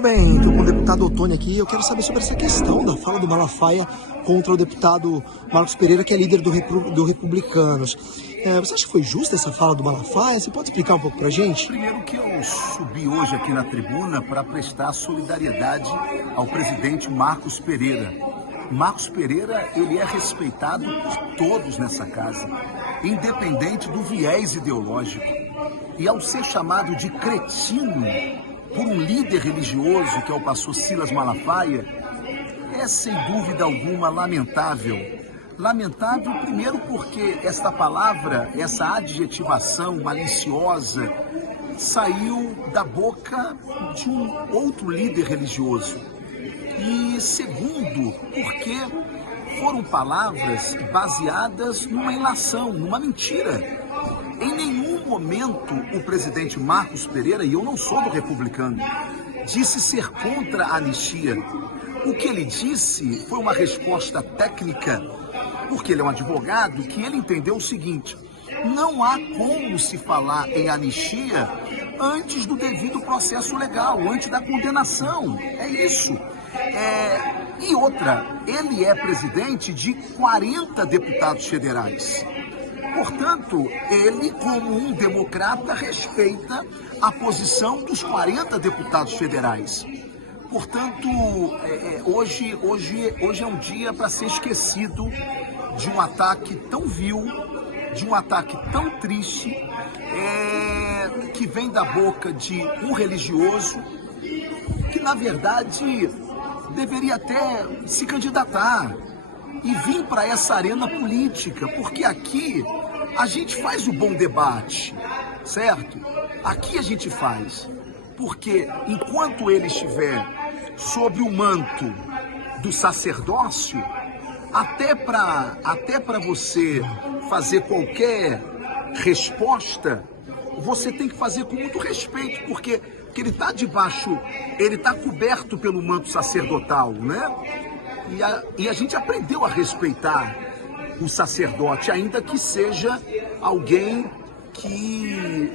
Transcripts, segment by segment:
Muito bem, estou com o deputado Ottoni aqui. Eu quero saber sobre essa questão da fala do Malafaia contra o deputado Marcos Pereira, que é líder do Republicanos. Você acha que foi justa essa fala do Malafaia? Você pode explicar um pouco pra gente? Primeiro que eu subi hoje aqui na tribuna para prestar solidariedade ao presidente Marcos Pereira. Marcos Pereira, ele é respeitado por todos nessa casa, independente do viés ideológico. E ao ser chamado de cretino por um líder religioso, que é o pastor Silas Malafaia, é sem dúvida alguma lamentável. Lamentável primeiro porque esta palavra, essa adjetivação maliciosa, saiu da boca de um outro líder religioso. E segundo, porque foram palavras baseadas numa ilação, numa mentira. Em nenhum momento o presidente Marcos Pereira, e eu não sou do Republicano, disse ser contra a anistia. O que ele disse foi uma resposta técnica, porque ele é um advogado, que ele entendeu o seguinte: não há como se falar em anistia antes do devido processo legal, antes da condenação. É isso. E outra, ele é presidente de 40 deputados federais. Portanto, ele, como um democrata, respeita a posição dos 40 deputados federais. Portanto, hoje é um dia para ser esquecido de um ataque tão vil, de um ataque tão triste, que vem da boca de um religioso que, na verdade, deveria até se candidatar e vir para essa arena política, porque aqui a gente faz o bom debate, certo? Aqui a gente faz, porque enquanto ele estiver sob o manto do sacerdócio, até para você fazer qualquer resposta, você tem que fazer com muito respeito, porque ele está debaixo, ele está coberto pelo manto sacerdotal, né? E a gente aprendeu a respeitar o sacerdote, ainda que seja alguém que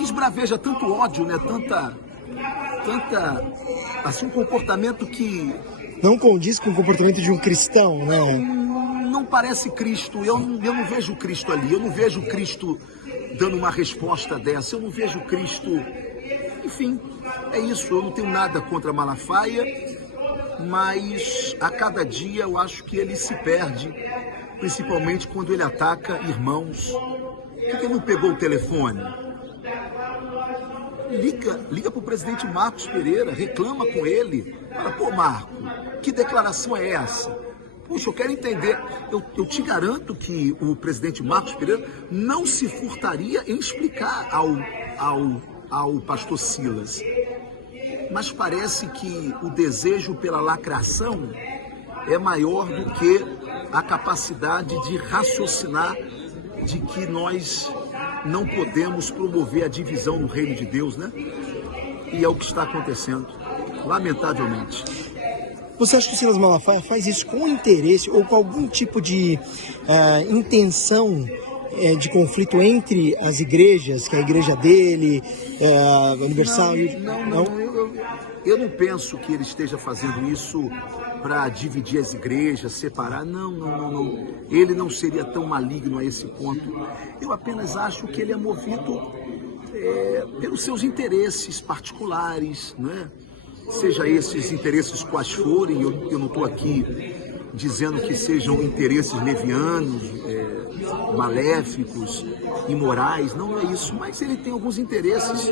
esbraveja tanto ódio, né? Tanta, assim, um comportamento que Não condiz com o comportamento de um cristão, né? não parece Cristo. Eu não vejo Cristo ali, eu não vejo Cristo dando uma resposta dessa, eu não vejo Cristo. Enfim, é isso, eu não tenho nada contra Malafaia, mas a cada dia eu acho que ele se perde, principalmente quando ele ataca irmãos. Por que ele não pegou o telefone? Liga para o presidente Marcos Pereira, reclama com ele. Fala, pô, Marco, que declaração é essa? Puxa, eu quero entender. Eu te garanto que o presidente Marcos Pereira não se furtaria em explicar ao pastor Silas. Mas parece que o desejo pela lacração é maior do que a capacidade de raciocinar de que nós não podemos promover a divisão no reino de Deus, né? E é o que está acontecendo, lamentavelmente. Você acha que o Silas Malafaia faz isso com interesse ou com algum tipo de intenção de conflito entre as igrejas, que é a igreja dele, a Universal? Eu não penso que ele esteja fazendo isso para dividir as igrejas, separar. Não. Ele não seria tão maligno a esse ponto. Eu apenas acho que ele é movido pelos seus interesses particulares, né? Seja esses interesses quais forem, eu não estou aqui dizendo que sejam interesses levianos, maléficos, imorais, não é isso, mas ele tem alguns interesses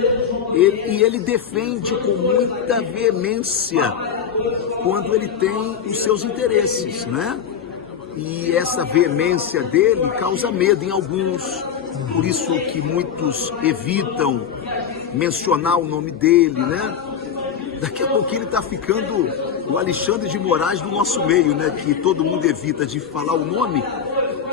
e ele defende com muita veemência quando ele tem os seus interesses, né? E essa veemência dele causa medo em alguns, por isso que muitos evitam mencionar o nome dele, né? Daqui a pouquinho ele está ficando o Alexandre de Moraes do nosso meio, né? Que todo mundo evita de falar o nome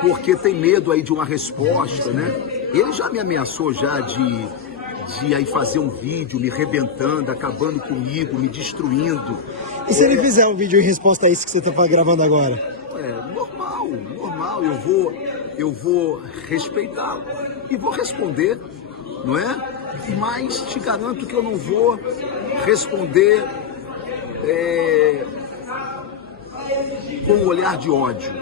porque tem medo aí de uma resposta, né? Ele já me ameaçou já de aí fazer um vídeo me arrebentando, acabando comigo, me destruindo. E se ele fizer um vídeo em resposta a isso que você está gravando agora? Normal, eu vou respeitá-lo e vou responder, não é? Mas te garanto que eu não vou responder com um olhar de ódio.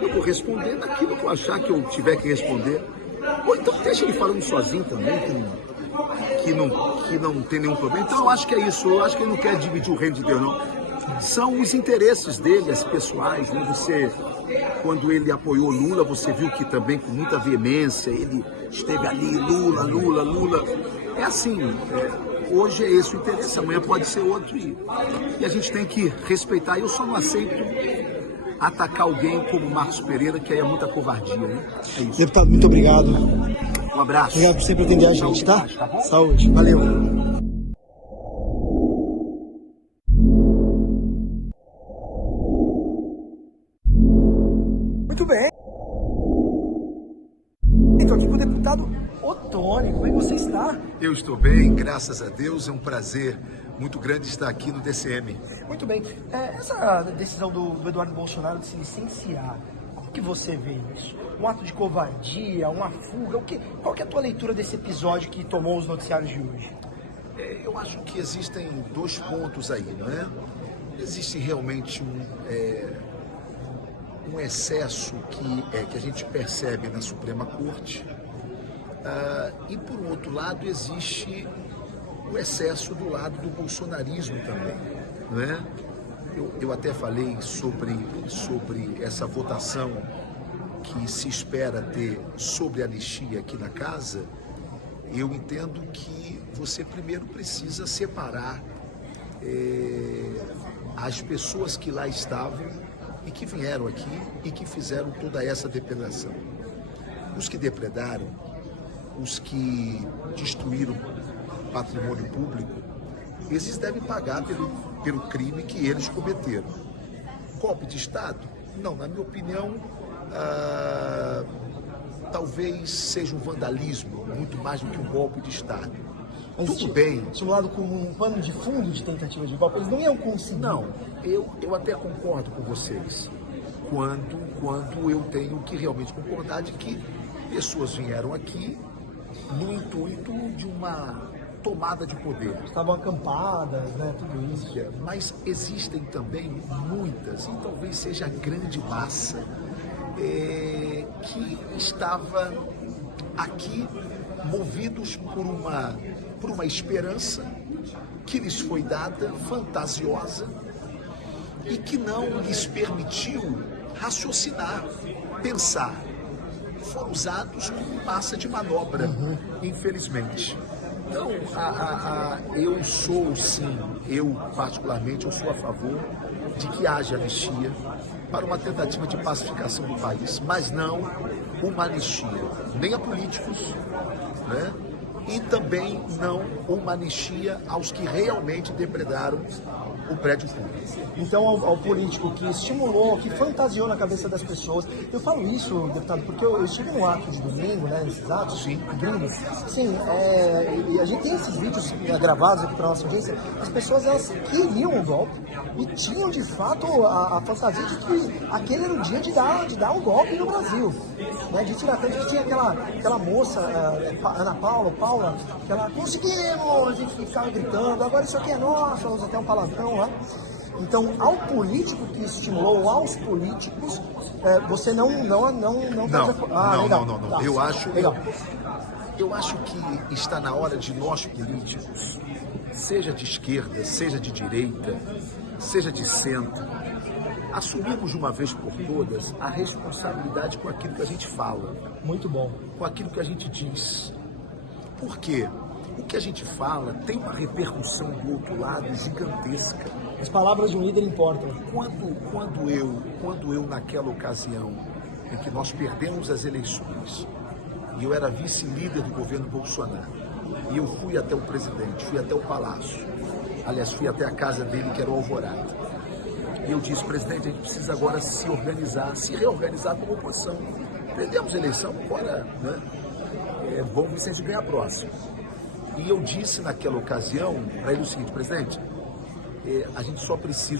Eu vou responder daquilo que eu achar que eu tiver que responder. Ou então deixa ele falando sozinho também, que não tem nenhum problema. Então eu acho que é isso, eu acho que ele não quer dividir o reino de Deus, não. São os interesses dele, as pessoais, né? Quando ele apoiou Lula, você viu que também com muita veemência, ele esteve ali, Lula. É assim, hoje é esse o interesse, amanhã pode ser outro e a gente tem que respeitar. Eu só não aceito atacar alguém como Marcos Pereira, que aí é muita covardia, né? É isso. Deputado, muito obrigado. Um abraço. Obrigado por sempre atender a gente, tá? Tá bom? Saúde. Valeu. Muito bem. Estou aqui com o deputado Ottoni. Como é que você está? Eu estou bem, graças a Deus. É um prazer muito grande estar aqui no DCM. Muito bem. Essa decisão do Eduardo Bolsonaro de se licenciar, como que você vê isso? Um ato de covardia, uma fuga? Qual que é a tua leitura desse episódio que tomou os noticiários de hoje? Eu acho que existem dois pontos aí, não é? Existe realmente um excesso que a gente percebe na Suprema Corte e, por outro lado, existe o excesso do lado do bolsonarismo também, não é? Eu até falei sobre essa votação que se espera ter sobre a anistia aqui na casa. Eu entendo que você primeiro precisa separar as pessoas que lá estavam e que vieram aqui e que fizeram toda essa depredação. Os que depredaram, os que destruíram patrimônio público, esses devem pagar pelo crime que eles cometeram. Golpe de Estado? Não, na minha opinião, talvez seja um vandalismo, muito mais do que um golpe de Estado. Mas tudo bem. Simulado como um pano de fundo de tentativa de golpe, eles não iam conseguir. Não, eu até concordo com vocês quando eu tenho que realmente concordar de que pessoas vieram aqui no intuito de uma tomada de poder. Estavam acampadas, né, tudo isso. Mas existem também muitas, e talvez seja a grande massa, que estava aqui movidos por uma esperança que lhes foi dada, fantasiosa, e que não lhes permitiu raciocinar, pensar. Foram usados como massa de manobra, infelizmente. Então, eu particularmente, eu sou a favor de que haja anistia para uma tentativa de pacificação do país, mas não uma anistia nem a políticos, né? E também não uma anistia aos que realmente depredaram o prédio público. Então, ao político que estimulou, que fantasiou na cabeça das pessoas. Eu falo isso, deputado, porque eu estive num ato de domingo, né, nesses atos, gringos. Sim, e a gente tem esses vídeos gravados aqui para nossa audiência. As pessoas, elas queriam o golpe e tinham, de fato, a fantasia de que aquele era o dia de dar um golpe no Brasil. Né, de tirar tanto que tinha aquela moça, Ana Paula, que ela conseguimos, a gente ficava gritando, agora isso aqui é nosso, usa até um palavrão lá. Então, ao político que estimulou, aos políticos, você não. Tá. Eu acho que está na hora de nós políticos, seja de esquerda, seja de direita, seja de centro, assumirmos de uma vez por todas a responsabilidade com aquilo que a gente fala. Muito bom. Com aquilo que a gente diz. Por quê? O que a gente fala tem uma repercussão do outro lado gigantesca. As palavras de um líder importam. Quando eu naquela ocasião em que nós perdemos as eleições, e eu era vice-líder do governo Bolsonaro, e eu fui até o presidente, fui até o palácio, aliás, fui até a casa dele, que era o Alvorada. E eu disse, presidente, a gente precisa agora se organizar, se reorganizar como oposição. Perdemos a eleição, agora, né? Vamos ver se a gente ganha a próxima. E eu disse naquela ocasião para ele o seguinte, presidente, o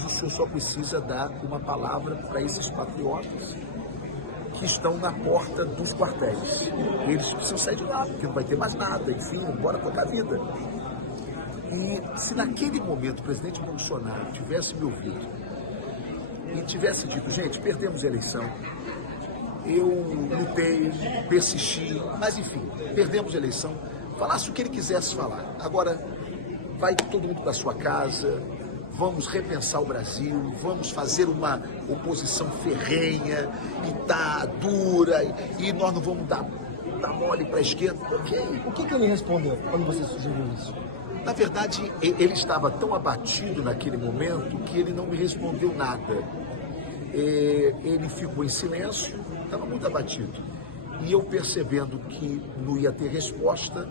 senhor só precisa dar uma palavra para esses patriotas que estão na porta dos quartéis. Eles precisam sair de lá, porque não vai ter mais nada, enfim, bora tocar a vida. E se naquele momento o presidente Bolsonaro tivesse me ouvido e tivesse dito, gente, perdemos a eleição, eu lutei, persisti, mas enfim, perdemos a eleição, falasse o que ele quisesse falar. Agora, vai todo mundo para sua casa, vamos repensar o Brasil, vamos fazer uma oposição ferrenha e tá dura, e nós não vamos dar mole para a esquerda. O que ele respondeu quando você sugeriu isso? Na verdade, ele estava tão abatido naquele momento que ele não me respondeu nada. Ele ficou em silêncio, estava muito abatido. E eu, percebendo que não ia ter resposta,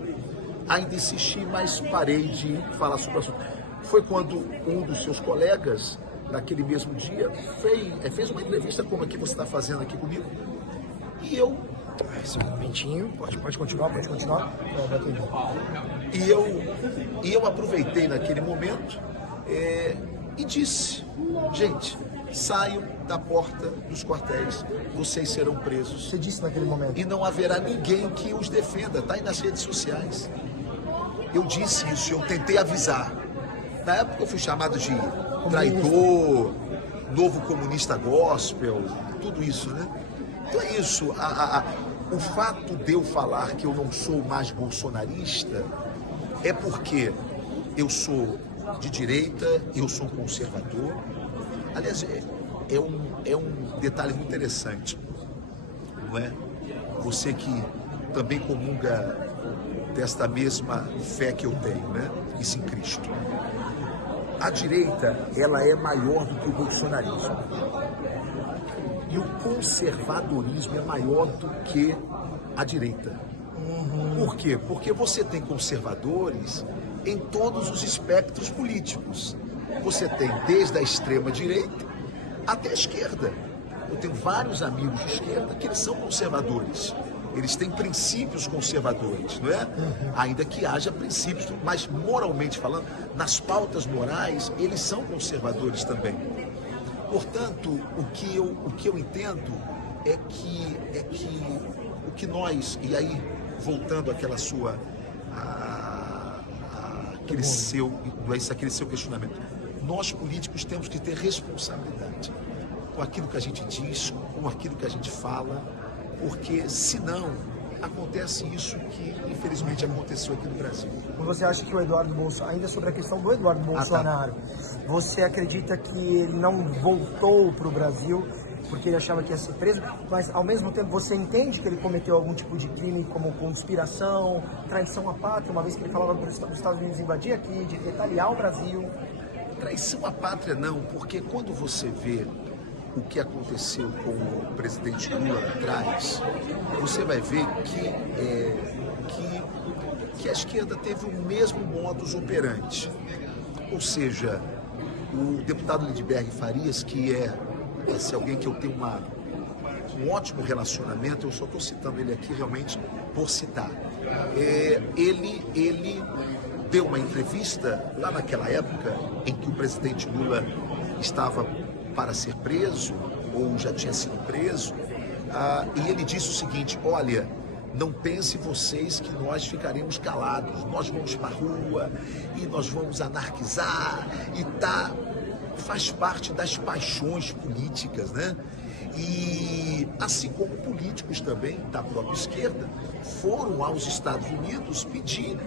ainda insisti, mas parei de falar sobre o assunto. Foi quando um dos seus colegas, naquele mesmo dia, fez uma entrevista como a que você está fazendo aqui comigo. E eu... Esse momentinho, pode continuar. E eu aproveitei naquele momento e disse, gente, saiam da porta dos quartéis, vocês serão presos. Você disse naquele momento. E não haverá ninguém que os defenda, está aí nas redes sociais. Eu disse isso, eu tentei avisar. Na época eu fui chamado de traidor, novo comunista gospel, tudo isso, né? Então é isso, o fato de eu falar que eu não sou mais bolsonarista é porque eu sou de direita, eu sou conservador. Aliás, é um detalhe muito interessante, não é? Você que também comunga desta mesma fé que eu tenho, né? Isso em Cristo. A direita, ela é maior do que o bolsonarismo. E o conservadorismo é maior do que a direita. Por quê? Porque você tem conservadores em todos os espectros políticos. Você tem desde a extrema direita até a esquerda. Eu tenho vários amigos de esquerda que eles são conservadores. Eles têm princípios conservadores, não é? Ainda que haja princípios, mas moralmente falando, nas pautas morais, eles são conservadores também. Portanto, o que eu entendo é que o que nós, e aí voltando àquela sua, aquele seu questionamento, nós políticos temos que ter responsabilidade com aquilo que a gente diz, com aquilo que a gente fala, porque senão acontece isso que infelizmente aconteceu aqui no Brasil. Você acha que o Eduardo Bolsonaro, ainda sobre a questão do Eduardo Bolsonaro, você acredita que ele não voltou para o Brasil porque ele achava que ia ser preso, mas ao mesmo tempo você entende que ele cometeu algum tipo de crime como conspiração, traição à pátria, uma vez que ele falava para os Estados Unidos invadir aqui, de retaliar o Brasil? Traição à pátria não, porque quando você vê o que aconteceu com o presidente Lula lá atrás, você vai ver que a esquerda teve o mesmo modus operandi. Ou seja, o deputado Lindbergh Farias, que é alguém que eu tenho um ótimo relacionamento, eu só estou citando ele aqui realmente por citar. Ele deu uma entrevista lá naquela época em que o presidente Lula estava para ser preso, ou já tinha sido preso, e ele disse o seguinte: olha, não pense vocês que nós ficaremos calados, nós vamos para a rua e nós vamos anarquizar, e faz parte das paixões políticas, né? E assim como políticos também da própria esquerda foram aos Estados Unidos pedir,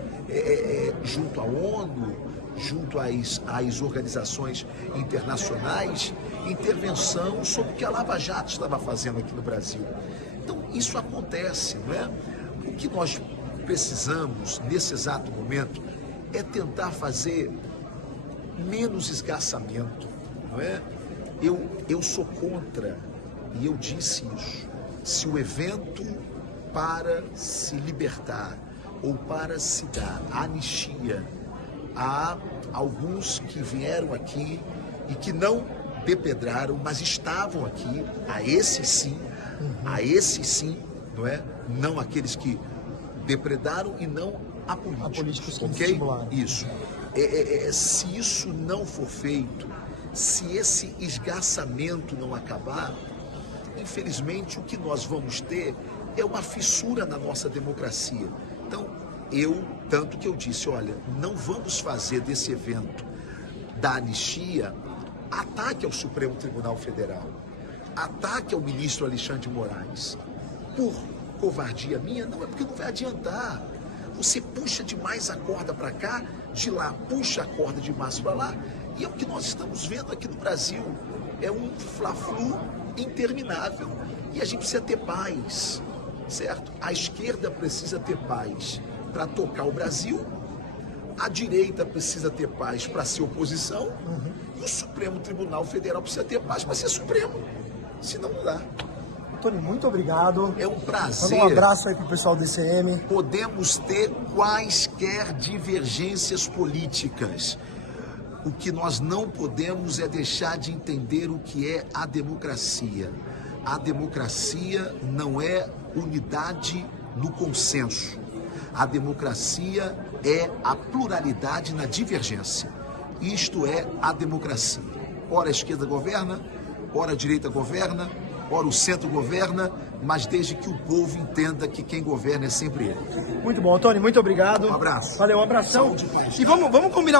junto à ONU, junto às organizações internacionais, intervenção sobre o que a Lava Jato estava fazendo aqui no Brasil. Então, isso acontece, não é? O que nós precisamos, nesse exato momento, é tentar fazer menos esgarçamento, não é? Eu sou contra, e eu disse isso, se o evento para se libertar ou para se dar anistia a alguns que vieram aqui e que não depedraram, mas estavam aqui, a esses sim, não é? Não aqueles que depredaram e não a políticos, ok? Isso. Se isso não for feito, se esse esgarçamento não acabar, infelizmente, o que nós vamos ter é uma fissura na nossa democracia. Então, tanto que eu disse, olha, não vamos fazer desse evento da anistia ataque ao Supremo Tribunal Federal, ataque ao ministro Alexandre de Moraes. Por covardia minha, não, é porque não vai adiantar. Você puxa demais a corda para cá, de lá puxa a corda demais para lá, e é o que nós estamos vendo aqui no Brasil. É um fla-flu interminável e a gente precisa ter paz, certo? A esquerda precisa ter paz para tocar o Brasil, a direita precisa ter paz para ser oposição, e o Supremo Tribunal Federal precisa ter paz para ser Supremo, senão não dá. Tony, muito obrigado. É um prazer. Manda um abraço aí pro pessoal do ICM. Podemos ter quaisquer divergências políticas. O que nós não podemos é deixar de entender o que é a democracia. A democracia não é unidade no consenso. A democracia é a pluralidade na divergência. Isto é a democracia. Ora a esquerda governa, ora a direita governa, ora o centro governa, mas desde que o povo entenda que quem governa é sempre ele. Muito bom, Tony, muito obrigado. Um abraço. Valeu, um abração. Saúde, paz. E vamos combinar.